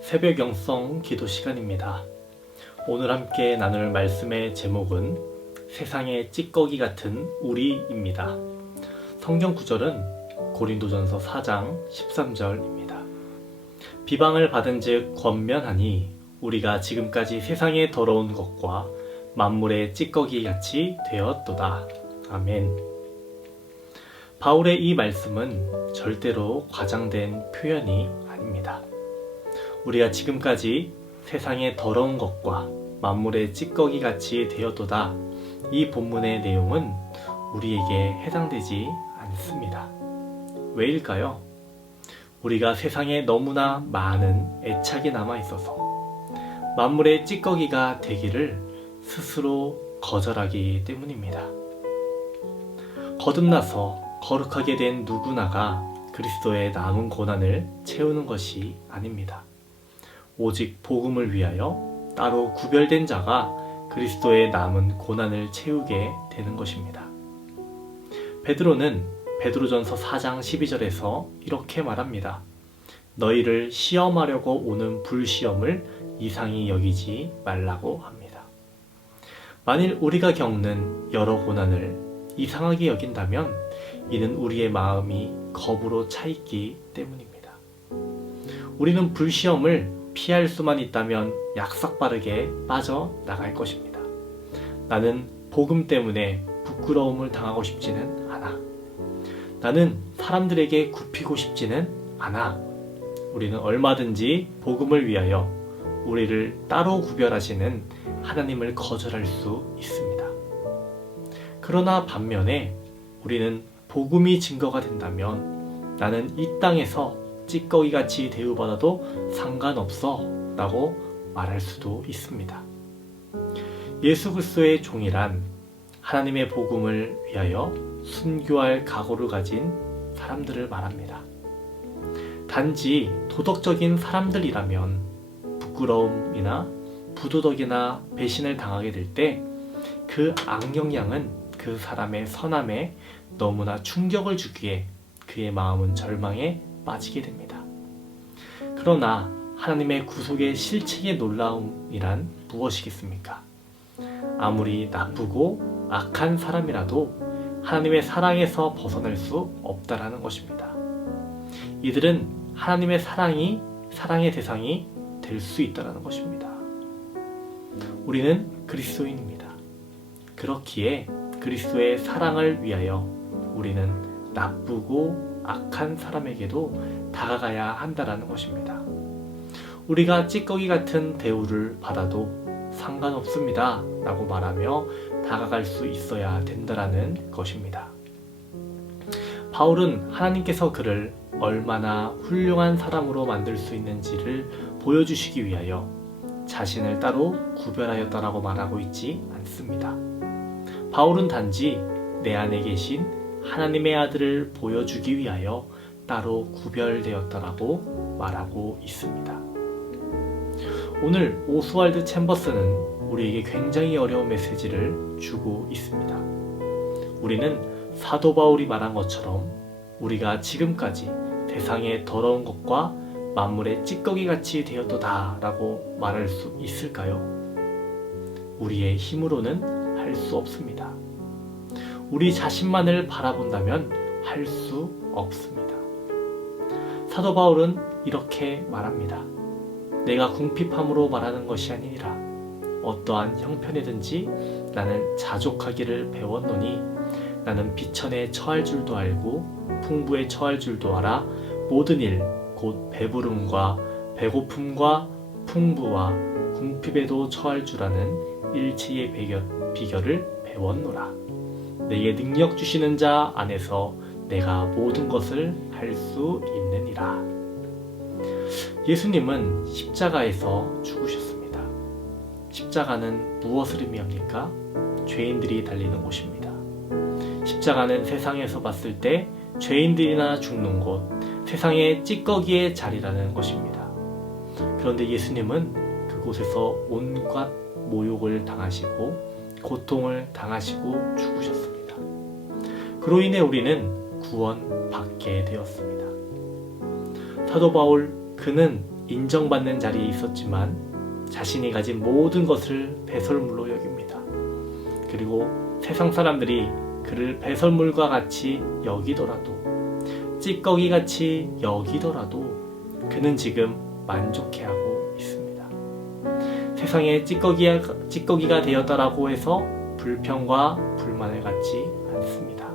새벽 영성 기도 시간입니다. 오늘 함께 나눌 말씀의 제목은 세상의 찌꺼기 같은 우리입니다. 성경 구절은 고린도전서 4장 13절입니다. 비방을 받은 즉 권면하니 우리가 지금까지 세상의 더러운 것과 만물의 찌꺼기 같이 되었도다. 아멘. 바울의 이 말씀은 절대로 과장된 표현이 아닙니다. 우리가 지금까지 세상의 더러운 것과 만물의 찌꺼기 같이 되었도다. 이 본문의 내용은 우리에게 해당되지 않습니다. 왜일까요? 우리가 세상에 너무나 많은 애착이 남아 있어서 만물의 찌꺼기가 되기를 스스로 거절하기 때문입니다. 거듭나서 거룩하게 된 누구나가 그리스도의 남은 고난을 채우는 것이 아닙니다. 오직 복음을 위하여 따로 구별된 자가 그리스도의 남은 고난을 채우게 되는 것입니다. 베드로는 베드로전서 4장 12절에서 이렇게 말합니다. 너희를 시험하려고 오는 불시험을 이상히 여기지 말라고 합니다. 만일 우리가 겪는 여러 고난을 이상하게 여긴다면 이는 우리의 마음이 겁으로 차 있기 때문입니다. 우리는 불시험을 피할 수만 있다면 약삭빠르게 빠져나갈 것입니다. 나는 복음 때문에 부끄러움을 당하고 싶지는 않아. 나는 사람들에게 굽히고 싶지는 않아. 우리는 얼마든지 복음을 위하여 우리를 따로 구별하시는 하나님을 거절할 수 있습니다. 그러나 반면에 우리는 복음이 증거가 된다면 나는 이 땅에서 찌꺼기같이 대우받아도 상관없어 라고 말할 수도 있습니다. 예수 그리스도의 종이란 하나님의 복음을 위하여 순교할 각오를 가진 사람들을 말합니다. 단지 도덕적인 사람들이라면 부끄러움이나 부도덕이나 배신을 당하게 될 때 그 악영향은 그 사람의 선함에 너무나 충격을 주기에 그의 마음은 절망에 빠지게 됩니다. 그러나 하나님의 구속의 실체의 놀라움이란 무엇이겠습니까? 아무리 나쁘고 악한 사람이라도 하나님의 사랑에서 벗어날 수 없다라는 것입니다. 이들은 하나님의 사랑의 대상이 될 수 있다라는 것입니다. 우리는 그리스도인입니다. 그렇기에 그리스도의 사랑을 위하여 우리는 나쁘고 악한 사람에게도 다가가야 한다라는 것입니다. 우리가 찌꺼기 같은 대우를 받아도 상관없습니다 라고 말하며 다가갈 수 있어야 된다라는 것입니다. 바울은 하나님께서 그를 얼마나 훌륭한 사람으로 만들 수 있는지를 보여주시기 위하여 자신을 따로 구별하였다라고 말하고 있지 않습니다. 바울은 단지 내 안에 계신 하나님의 아들을 보여주기 위하여 따로 구별되었다라고 말하고 있습니다. 오늘 오스왈드 챔버스는 우리에게 굉장히 어려운 메시지를 주고 있습니다. 우리는 사도 바울이 말한 것처럼 우리가 지금까지 세상의 더러운 것과 만물의 찌꺼기같이 되었도다 라고 말할 수 있을까요? 우리의 힘으로는 할 수 없습니다. 우리 자신만을 바라본다면 할 수 없습니다. 사도 바울은 이렇게 말합니다. 내가 궁핍함으로 말하는 것이 아니라 어떠한 형편이든지 나는 자족하기를 배웠노니 나는 비천에 처할 줄도 알고 풍부에 처할 줄도 알아 모든 일 곧 배부름과 배고픔과 풍부와 궁핍에도 처할 줄 아는 일체의 비결을 배웠노라. 내게 능력 주시는 자 안에서 내가 모든 것을 할 수 있느니라. 예수님은 십자가에서 죽으셨습니다. 십자가는 무엇을 의미합니까? 죄인들이 달리는 곳입니다. 십자가는 세상에서 봤을 때 죄인들이나 죽는 곳, 세상의 찌꺼기의 자리라는 것입니다. 그런데 예수님은 그곳에서 온갖 모욕을 당하시고 고통을 당하시고 죽으셨습니다. 그로 인해 우리는 구원받게 되었습니다. 사도 바울 그는 인정받는 자리에 있었지만 자신이 가진 모든 것을 배설물로 여깁니다. 그리고 세상 사람들이 그를 배설물과 같이 여기더라도, 찌꺼기같이 여기더라도 그는 지금 만족해하고 있습니다. 세상에 찌꺼기가 되었다라고 해서 불평과 불만을 갖지 않습니다.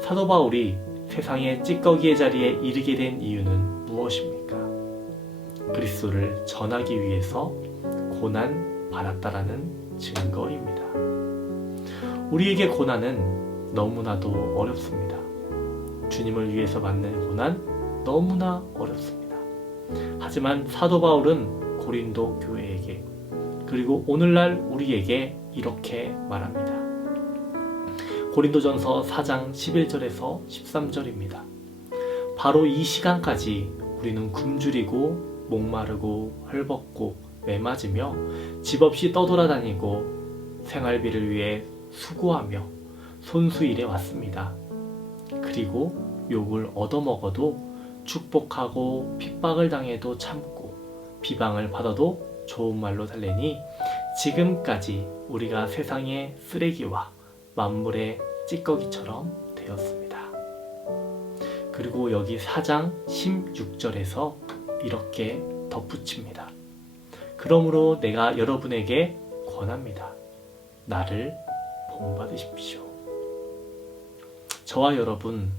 사도 바울이 세상의 찌꺼기의 자리에 이르게 된 이유는 무엇입니까? 그리스도를 전하기 위해서 고난 받았다라는 증거입니다. 우리에게 고난은 너무나도 어렵습니다. 주님을 위해서 받는 고난 너무나 어렵습니다. 하지만 사도 바울은 고린도 교회에게, 그리고 오늘날 우리에게 이렇게 말합니다. 고린도전서 4장 11절에서 13절입니다. 바로 이 시간까지 우리는 굶주리고 목마르고 헐벗고 매맞으며 집 없이 떠돌아다니고 생활비를 위해 수고하며 손수일해 왔습니다. 그리고 욕을 얻어먹어도 축복하고 핍박을 당해도 참고 비방을 받아도 좋은 말로 달래니 지금까지 우리가 세상의 쓰레기와 만물의 찌꺼기처럼 되었습니다. 그리고 여기 4장 16절에서 이렇게 덧붙입니다. 그러므로 내가 여러분에게 권합니다. 나를 본받으십시오. 저와 여러분,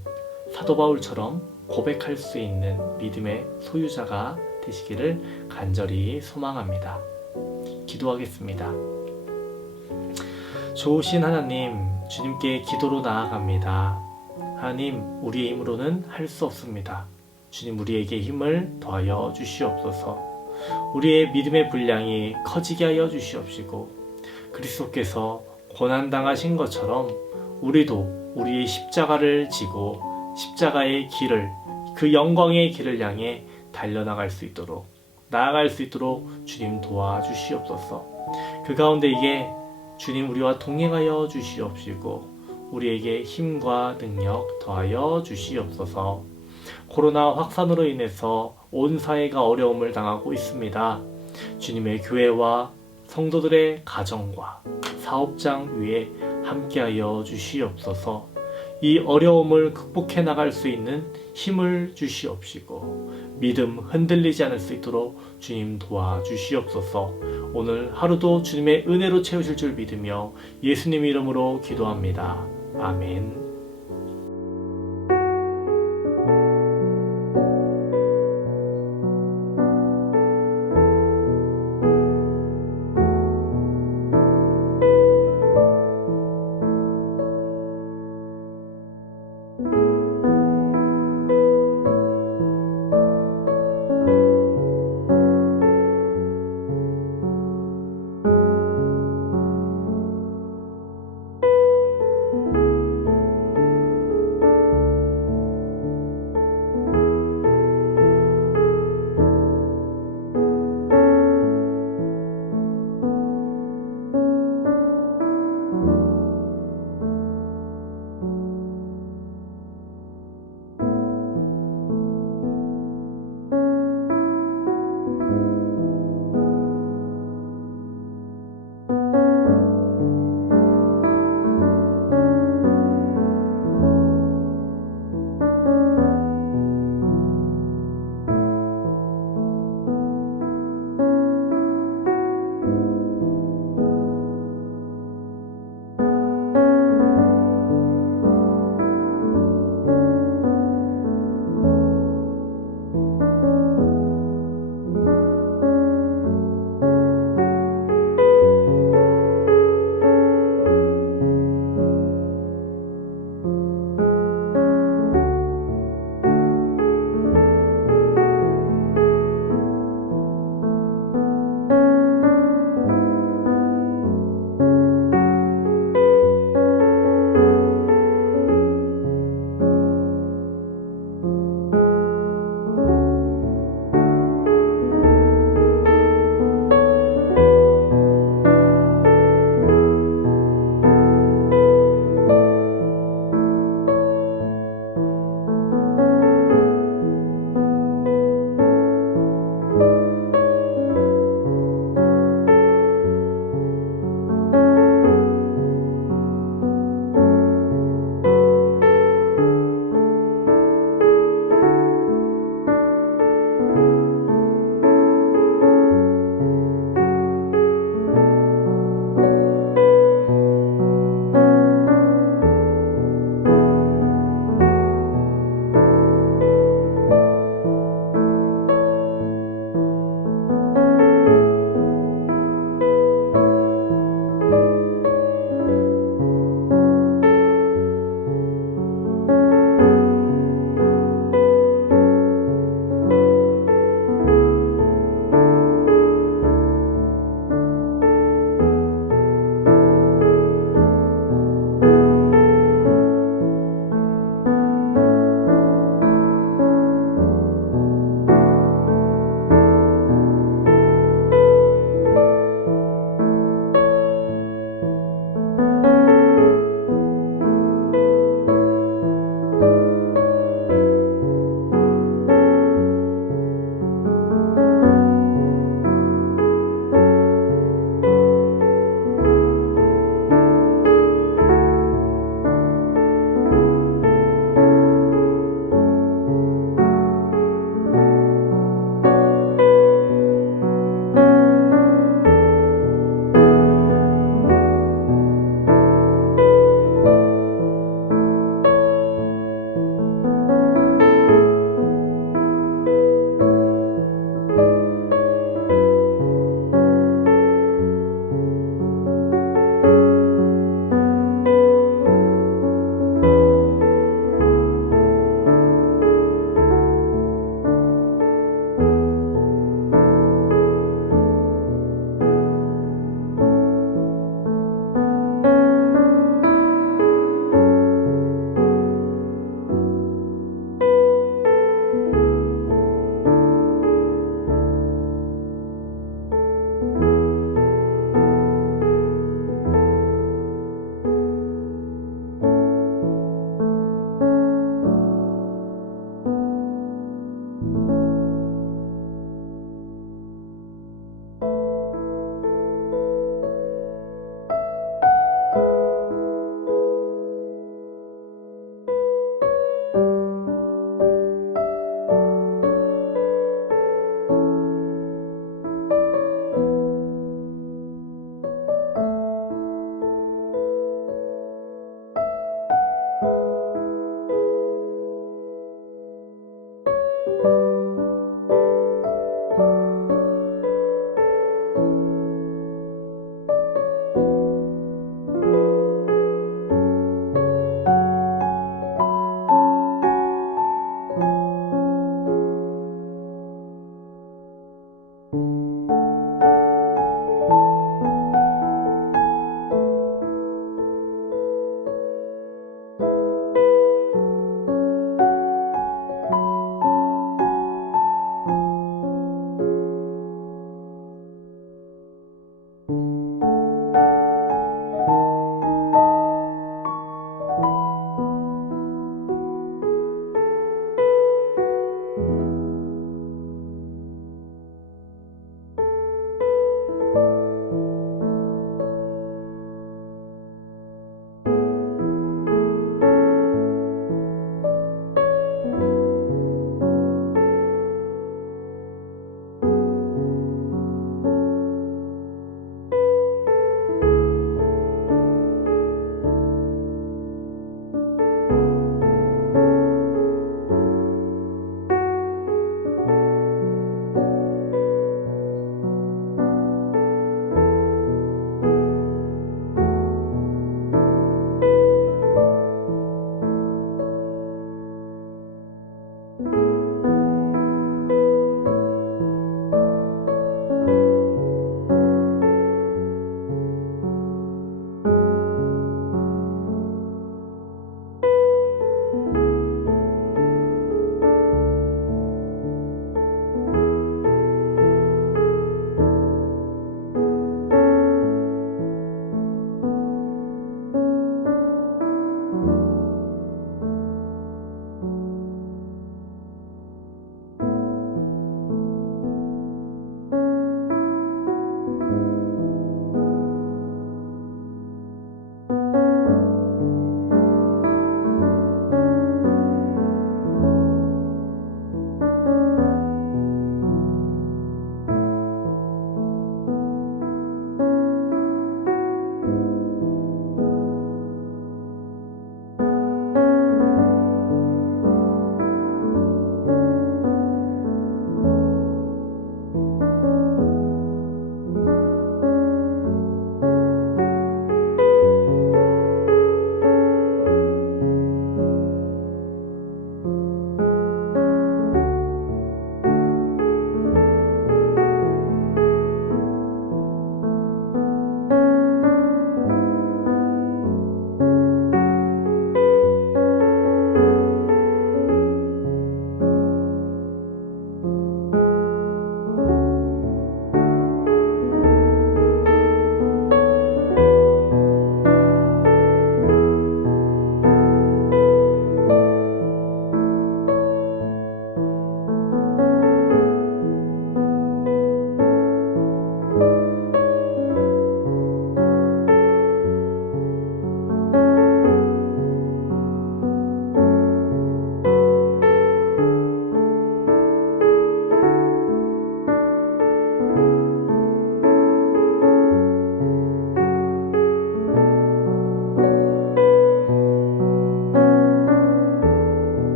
사도 바울처럼 고백할 수 있는 믿음의 소유자가 되시기를 간절히 소망합니다. 기도하겠습니다. 좋으신 하나님, 주님께 기도로 나아갑니다. 하나님, 우리의 힘으로는 할 수 없습니다. 주님, 우리에게 힘을 더하여 주시옵소서. 우리의 믿음의 분량이 커지게 하여 주시옵시고, 그리스도께서 고난당하신 것처럼 우리도 우리의 십자가를 지고 십자가의 길을, 그 영광의 길을 향해 달려나갈 수 있도록, 나아갈 수 있도록 주님 도와주시옵소서. 그 가운데 이게 주님 우리와 동행하여 주시옵시고 우리에게 힘과 능력 더하여 주시옵소서. 코로나 확산으로 인해서 온 사회가 어려움을 당하고 있습니다. 주님의 교회와 성도들의 가정과 사업장 위에 함께하여 주시옵소서. 이 어려움을 극복해 나갈 수 있는 힘을 주시옵시고 믿음 흔들리지 않을 수 있도록 주님 도와주시옵소서. 오늘 하루도 주님의 은혜로 채우실 줄 믿으며 예수님 이름으로 기도합니다. 아멘.